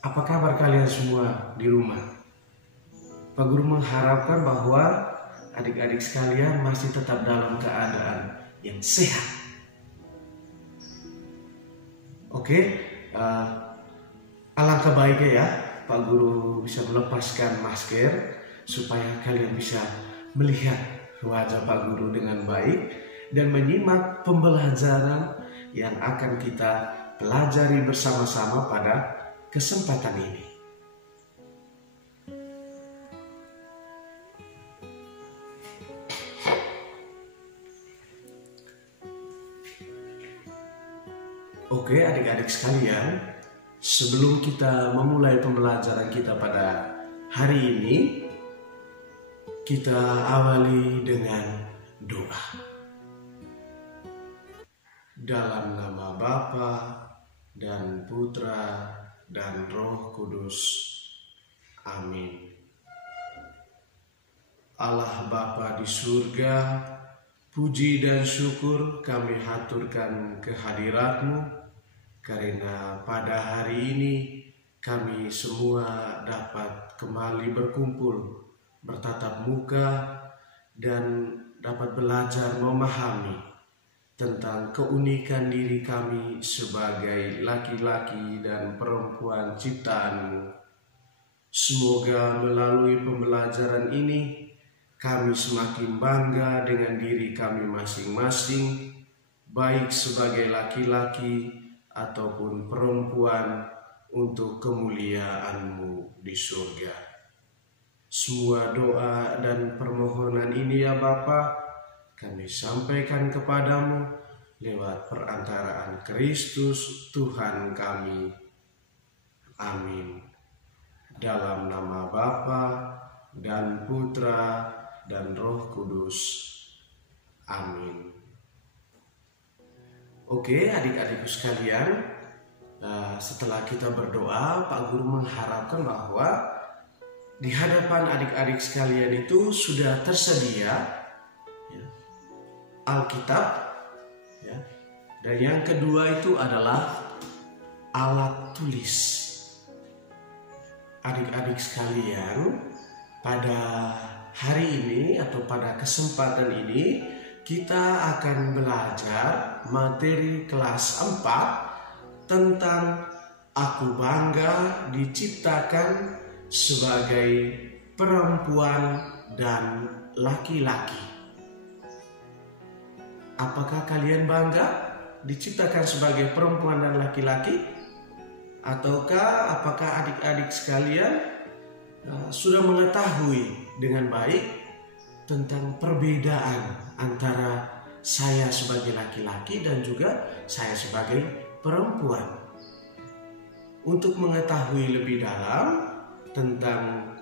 Apa kabar kalian semua di rumah? Pak Guru mengharapkan bahwa adik-adik sekalian masih tetap dalam keadaan yang sehat. Oke, alangkah baiknya ya Pak Guru bisa melepaskan masker supaya kalian bisa melihat wajah Pak Guru dengan baik dan menyimak pembelajaran yang akan kita pelajari bersama-sama pada kesempatan ini. Oke, adik-adik sekalian, sebelum kita memulai pembelajaran kita pada hari ini, kita awali dengan doa. Dalam nama Bapa dan Putra dan Roh Kudus. Amin. Allah Bapa di surga, puji dan syukur kami haturkan kehadirat-Mu, karena pada hari ini kami semua dapat kembali berkumpul, bertatap muka, dan dapat belajar memahami tentang keunikan diri kami sebagai laki-laki dan perempuan ciptaan-Mu. Semoga melalui pembelajaran ini kami semakin bangga dengan diri kami masing-masing, baik sebagai laki-laki ataupun perempuan, untuk kemuliaan-Mu di surga. Semua doa dan permohonan ini ya Bapa, kami sampaikan kepadamu lewat perantaraan Kristus Tuhan kami. Amin. Dalam nama Bapa dan Putra dan Roh Kudus. Amin. Oke, adik-adikku sekalian, setelah kita berdoa, Pak Guru mengharapkan bahwa di hadapan adik-adik sekalian itu sudah tersedia Alkitab, ya. Dan yang kedua itu adalah alat tulis. Adik-adik sekalian, pada hari ini atau pada kesempatan ini kita akan belajar materi kelas 4 tentang aku bangga diciptakan sebagai perempuan dan laki-laki. Apakah kalian bangga diciptakan sebagai perempuan dan laki-laki? Ataukah apakah adik-adik sekalian sudah mengetahui dengan baik tentang perbedaan antara saya sebagai laki-laki dan juga saya sebagai perempuan? Untuk mengetahui lebih dalam tentang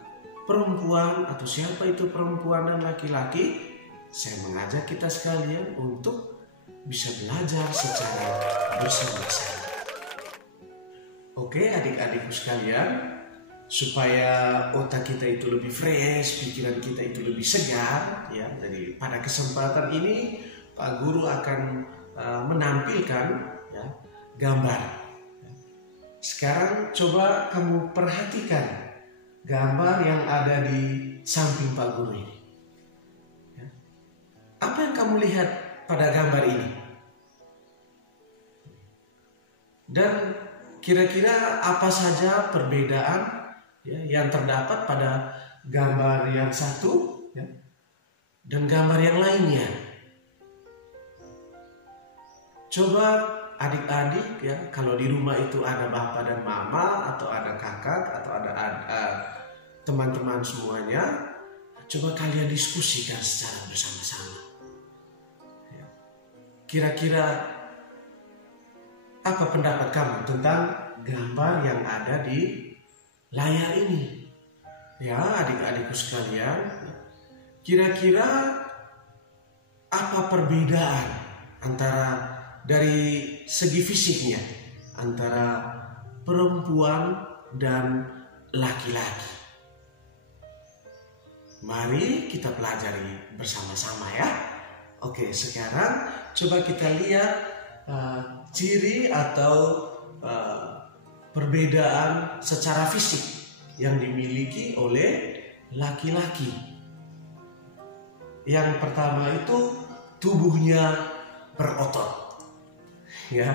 perempuan atau siapa itu perempuan dan laki-laki, saya mengajak kita sekalian untuk bisa belajar secara bersama-sama. Oke, adik-adikku sekalian, supaya otak kita itu lebih fresh, pikiran kita itu lebih segar, ya. Jadi pada kesempatan ini Pak Guru akan menampilkan ya, gambar. Sekarang coba kamu perhatikan gambar yang ada di samping Pak Guru ini. Apa yang kamu lihat pada gambar ini? Dan kira-kira apa saja perbedaan ya, yang terdapat pada gambar yang satu ya, dan gambar yang lainnya? Coba adik-adik ya, kalau di rumah itu ada bapak dan mama, atau ada kakak, atau ada teman-teman semuanya, coba kalian diskusikan secara bersama-sama. Kira-kira apa pendapat kamu tentang gambar yang ada di layar ini? Ya, adik-adikku sekalian, kira-kira apa perbedaan antara dari segi fisiknya antara perempuan dan laki-laki? Mari kita pelajari bersama-sama ya. Oke, sekarang coba kita lihat ciri atau perbedaan secara fisik yang dimiliki oleh laki-laki. Yang pertama itu tubuhnya berotot, ya.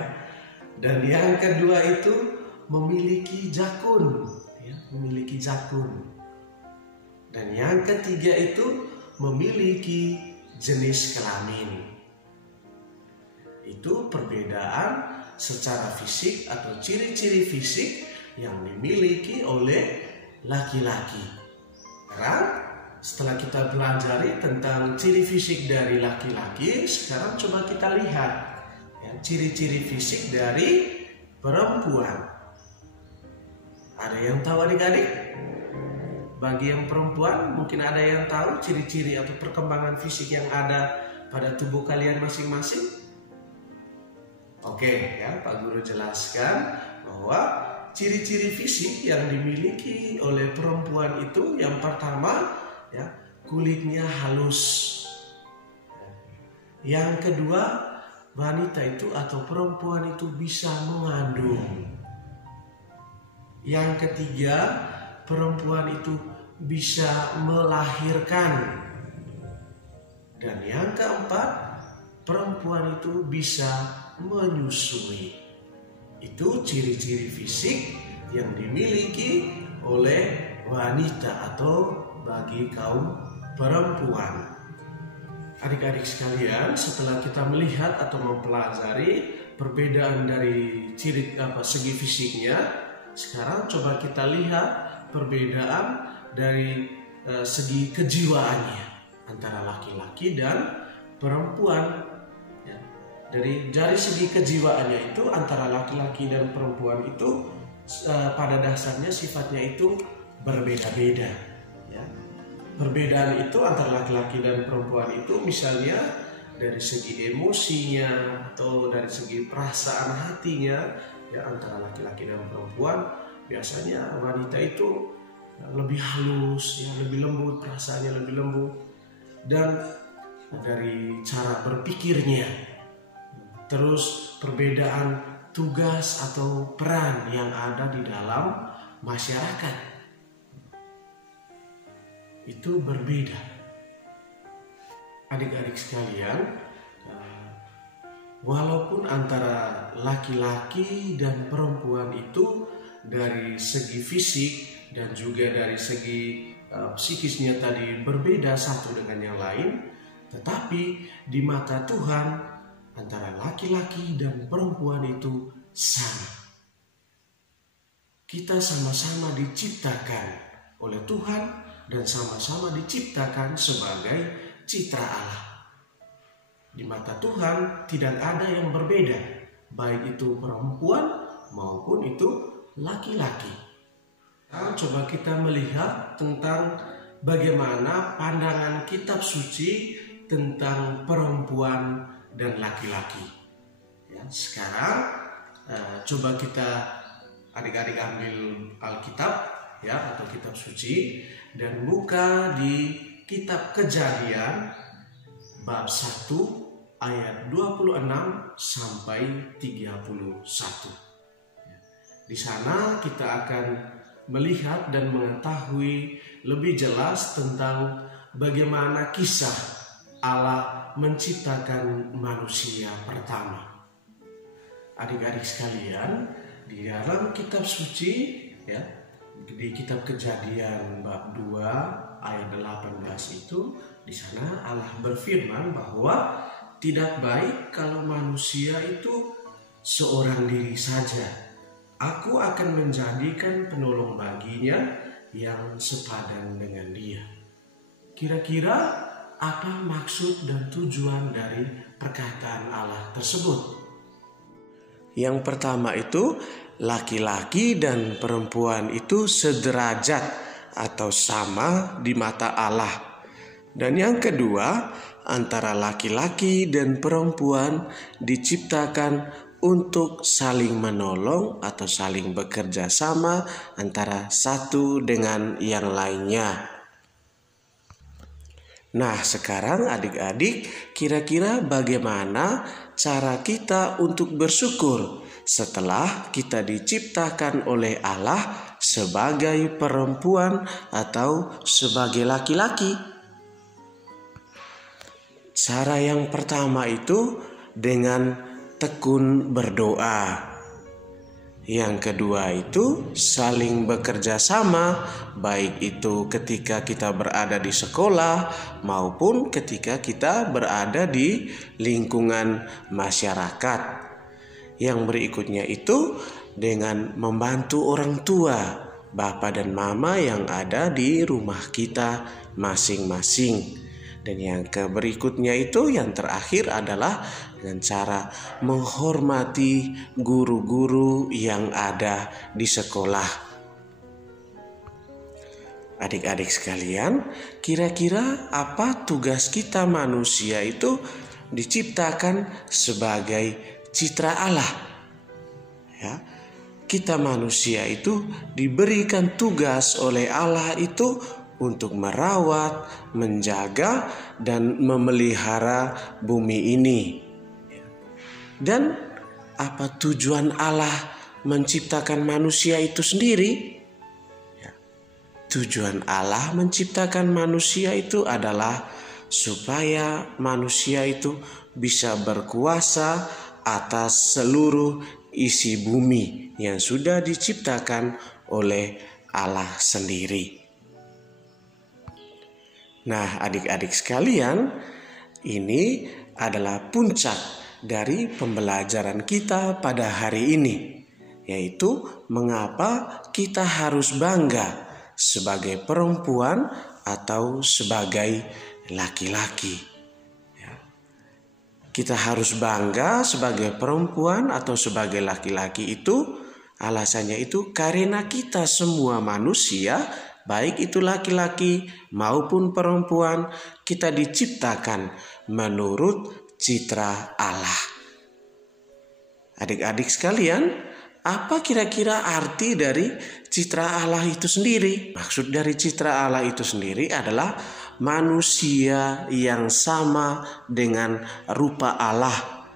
Dan yang kedua itu memiliki jakun, ya, memiliki jakun. Dan yang ketiga itu memiliki jenis kelamin. Itu perbedaan secara fisik atau ciri-ciri fisik yang dimiliki oleh laki-laki. Sekarang setelah kita pelajari tentang ciri fisik dari laki-laki, sekarang coba kita lihat ya, ciri-ciri fisik dari perempuan. Ada yang tahu adik-adik? Bagi yang perempuan mungkin ada yang tahu ciri-ciri atau perkembangan fisik yang ada pada tubuh kalian masing-masing? Oke, ya, Pak Guru jelaskan bahwa ciri-ciri fisik yang dimiliki oleh perempuan itu yang pertama, ya, kulitnya halus. Yang kedua, wanita itu atau perempuan itu bisa mengandung. Yang ketiga, perempuan itu bisa melahirkan. Dan yang keempat, perempuan itu bisa menyusui. Itu ciri-ciri fisik yang dimiliki oleh wanita atau bagi kaum perempuan. Adik-adik sekalian, setelah kita melihat atau mempelajari perbedaan dari segi fisiknya, sekarang coba kita lihat perbedaan dari segi kejiwaannya antara laki-laki dan perempuan. Dari segi kejiwaannya itu antara laki-laki dan perempuan itu pada dasarnya sifatnya itu berbeda-beda. Ya. Perbedaan itu antara laki-laki dan perempuan itu misalnya dari segi emosinya atau dari segi perasaan hatinya, ya, antara laki-laki dan perempuan biasanya wanita itu lebih halus, ya, lebih lembut, perasaannya lebih lembut, dan dari cara berpikirnya. Terus perbedaan tugas atau peran yang ada di dalam masyarakat itu berbeda. Adik-adik sekalian, walaupun antara laki-laki dan perempuan itu dari segi fisik dan juga dari segi psikisnya tadi berbeda satu dengan yang lain, tetapi di mata Tuhan antara laki-laki dan perempuan itu sama. Kita sama-sama diciptakan oleh Tuhan dan sama-sama diciptakan sebagai citra Allah. Di mata Tuhan tidak ada yang berbeda, baik itu perempuan maupun itu laki-laki. Nah, coba kita melihat tentang bagaimana pandangan kitab suci tentang perempuan dan laki-laki. Ya, sekarang coba kita adik-adik ambil Alkitab, ya, atau kitab suci dan buka di kitab Kejadian bab 1 ayat 26 sampai 31. Ya, di sana kita akan melihat dan mengetahui lebih jelas tentang bagaimana kisah Allah menciptakan manusia pertama. Adik-adik sekalian, di dalam kitab suci, ya, di kitab Kejadian bab 2 ayat 18 itu, di sana Allah berfirman bahwa tidak baik kalau manusia itu seorang diri saja. Aku akan menjadikan penolong baginya yang sepadan dengan dia. Kira-kira apa maksud dan tujuan dari perkataan Allah tersebut? Yang pertama itu, laki-laki dan perempuan itu sederajat atau sama di mata Allah. Dan yang kedua, antara laki-laki dan perempuan diciptakan untuk saling menolong atau saling bekerja sama antara satu dengan yang lainnya. Nah, sekarang adik-adik, kira-kira bagaimana cara kita untuk bersyukur setelah kita diciptakan oleh Allah sebagai perempuan atau sebagai laki-laki. Cara yang pertama itu dengan tekun berdoa. Yang kedua itu saling bekerja sama, baik itu ketika kita berada di sekolah maupun ketika kita berada di lingkungan masyarakat. Yang berikutnya itu dengan membantu orang tua, bapak dan mama yang ada di rumah kita masing-masing. Dan yang berikutnya itu yang terakhir adalah dengan cara menghormati guru-guru yang ada di sekolah. Adik-adik sekalian, kira-kira apa tugas kita manusia itu diciptakan sebagai citra Allah? Ya, kita manusia itu diberikan tugas oleh Allah itu untuk merawat, menjaga, dan memelihara bumi ini. Dan apa tujuan Allah menciptakan manusia itu sendiri? Tujuan Allah menciptakan manusia itu adalah supaya manusia itu bisa berkuasa atas seluruh isi bumi yang sudah diciptakan oleh Allah sendiri. Nah, adik-adik sekalian, ini adalah puncak dari pembelajaran kita pada hari ini, yaitu mengapa kita harus bangga sebagai perempuan atau sebagai laki-laki. Kita harus bangga sebagai perempuan atau sebagai laki-laki itu, alasannya itu karena kita semua manusia, baik itu laki-laki maupun perempuan, kita diciptakan menurut citra Allah. Adik-adik sekalian, apa kira-kira arti dari citra Allah itu sendiri? Maksud dari citra Allah itu sendiri adalah manusia yang sama dengan rupa Allah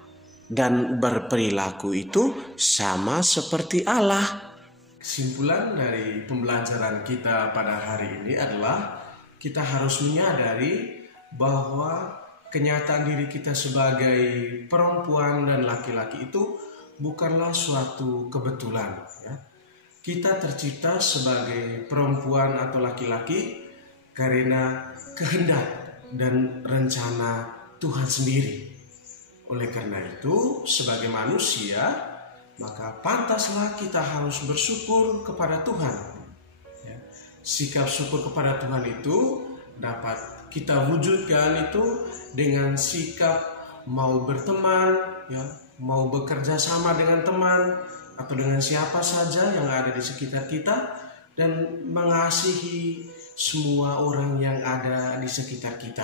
dan berperilaku itu sama seperti Allah. Kesimpulan dari pembelajaran kita pada hari ini adalah kita harus menyadari bahwa kenyataan diri kita sebagai perempuan dan laki-laki itu bukanlah suatu kebetulan. Kita tercipta sebagai perempuan atau laki-laki karena kehendak dan rencana Tuhan sendiri. Oleh karena itu, sebagai manusia, maka pantaslah kita harus bersyukur kepada Tuhan. Sikap syukur kepada Tuhan itu dapat kita wujudkan itu dengan sikap mau berteman, mau bekerja sama dengan teman atau dengan siapa saja yang ada di sekitar kita, dan mengasihi semua orang yang ada di sekitar kita,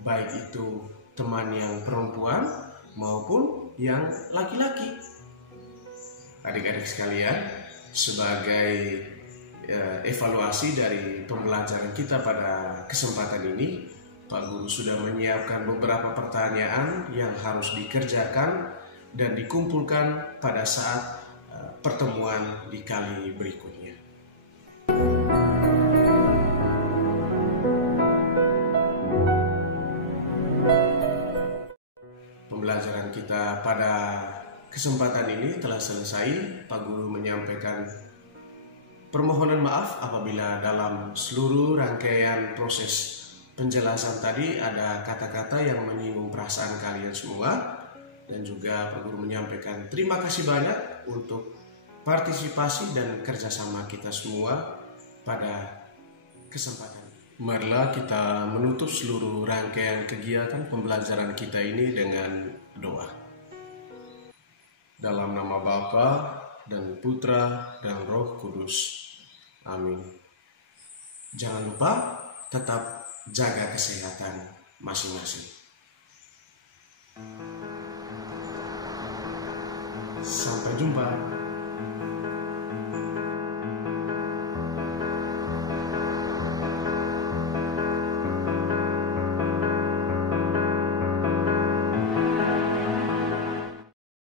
baik itu teman yang perempuan maupun yang laki-laki. Adik-adik sekalian, sebagai evaluasi dari pembelajaran kita pada kesempatan ini, Pak Guru sudah menyiapkan beberapa pertanyaan yang harus dikerjakan dan dikumpulkan pada saat pertemuan di kali berikutnya. Pembelajaran kita pada kesempatan ini telah selesai. Pak Guru menyampaikan permohonan maaf apabila dalam seluruh rangkaian proses penjelasan tadi ada kata-kata yang menyinggung perasaan kalian semua. Dan juga Pak Guru menyampaikan terima kasih banyak untuk partisipasi dan kerjasama kita semua pada kesempatan. Marilah kita menutup seluruh rangkaian kegiatan pembelajaran kita ini dengan doa. Dalam nama Bapa dan Putra dan Roh Kudus. Amin. Jangan lupa tetap jaga kesehatan masing-masing. Sampai jumpa.